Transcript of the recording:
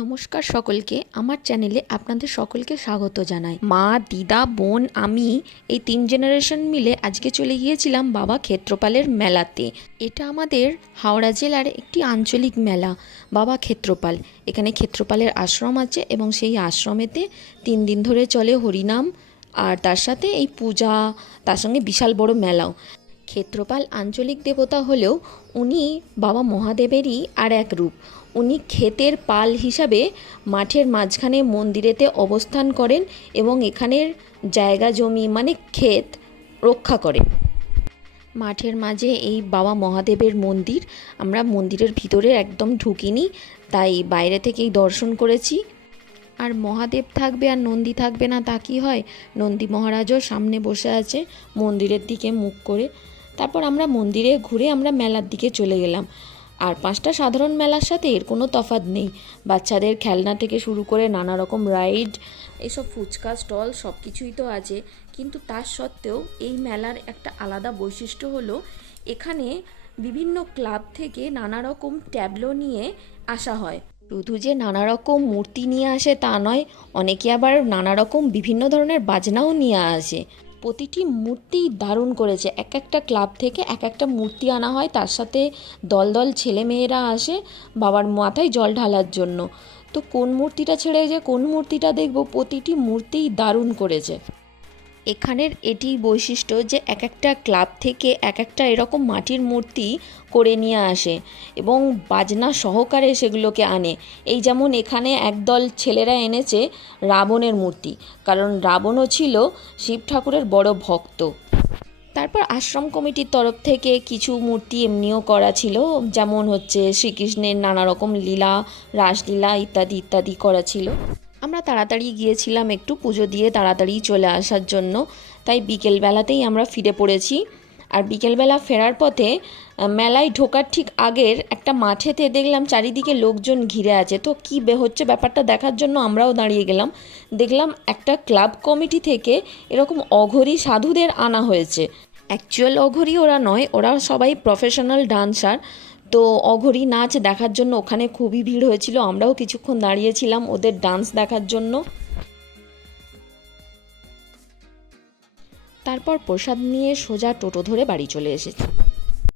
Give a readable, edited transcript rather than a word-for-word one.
নমস্কার সকলকে, আমার চ্যানেলে আপনাদের সকলকে স্বাগত জানাই। মা, দিদা, বোন, আমি এই 3 জেনারেশন মিলে আজকে চলে গিয়েছিলাম বাবা ক্ষেত্রপালের মেলাতে। এটা আমাদের হাওড়া জেলার একটি আঞ্চলিক মেলা, বাবা ক্ষেত্রপাল। এখানে ক্ষেত্রপালের আশ্রম আছে এবং সেই আশ্রমেতে 3 দিন ধরে চলে হরিনাম, আর তার সাথে এই পূজা, তার সঙ্গে বিশাল বড় মেলাও। ক্ষেত্রপাল আঞ্চলিক দেবতা হলেও উনি বাবা মহাদেবেরই আর এক রূপ। উনি ক্ষেতের পাল হিসাবে মাঠের মাঝখানে মন্দিরেতে অবস্থান করেন এবং এখানের জায়গা জমি মানে ক্ষেত রক্ষা করেন। মাঠের মাঝে এই বাবা মহাদেবের মন্দির। আমরা মন্দিরের ভিতরে একদম ঢুকিনি, তাই বাইরে থেকেই দর্শন করেছি। আর মহাদেব থাকবে আর নন্দী থাকবে না তা কি হয়? নন্দী মহারাজও সামনে বসে আছে মন্দিরের দিকে মুখ করে। তারপর আমরা মন্দিরে ঘুরে আমরা মেলার দিকে চলে গেলাম। আর 5টা সাধারণ মেলার সাথে এর কোনো তফাৎ নেই। বাচ্চাদের খেলনা থেকে শুরু করে নানা রকম রাইড, এসব ফুচকা স্টল সব কিছুই তো আছে। কিন্তু তার সত্ত্বেও এই মেলার একটা আলাদা বৈশিষ্ট্য হলো এখানে বিভিন্ন ক্লাব থেকে নানা রকম ট্যাবলো নিয়ে আসা হয়। শুধু যে নানা রকম মূর্তি নিয়ে আসে তা নয়, অনেকে আবার নানা রকম বিভিন্ন ধরনের বাজনাও নিয়ে আসে। প্রতিটি মূর্তি দারুণ করেছে। এক একটা ক্লাব থেকে এক একটা মূর্তি আনা হয়, তার সাথে দল দল ছেলেমেয়েরা আসে বাবার মাথায় জল ঢালার জন্য। তো কোন মূর্তিটা ছেড়ে যে কোন মূর্তিটা দেখব, প্রতিটি মূর্তিই দারুণ করেছে। এখানের এটি বৈশিষ্ট্য যে এক একটা ক্লাব থেকে এক একটা এরকম মাটির মূর্তি করে নিয়ে আসে এবং বাজনা সহকারে সেগুলোকে আনে। এই যেমন এখানে একদল ছেলেরা এনেছে রাবণের মূর্তি, কারণ রাবণও ছিল শিব ঠাকুরের বড় ভক্ত। তারপর আশ্রম কমিটির তরফ থেকে কিছু মূর্তি এমনিও করা ছিল, যেমন হচ্ছে শ্রীকৃষ্ণের নানা রকম লীলা, রাসলীলা ইত্যাদি ইত্যাদি করা ছিল। আমরা তাড়াতাড়ি গিয়েছিলাম একটু পুজো দিয়ে তাড়াতাড়ি চলে আসার জন্য, তাই বিকেলবেলাতেই আমরা ফিরে পড়েছি। আর বিকেলবেলা ফেরার পথে মেলায় ঢোকার ঠিক আগের একটা মাঠেতে দেখলাম চারিদিকে লোকজন ঘিরে আছে। তো কী হচ্ছে ব্যাপারটা দেখার জন্য আমরাও দাঁড়িয়ে গেলাম। দেখলাম একটা ক্লাব কমিটি থেকে এরকম অঘরী সাধুদের আনা হয়েছে। অ্যাকচুয়াল অঘরী ওরা নয়, ওরা সবাই প্রফেশনাল ডান্সার। তো অঘরী নাচ দেখার জন্য ওখানে খুবই ভিড় হয়েছিল। আমরাও কিছুক্ষণ দাঁড়িয়েছিলাম ওদের ডান্স দেখার জন্য। তারপর প্রসাদ নিয়ে সোজা টোটো ধরে বাড়ি চলে এসেছি।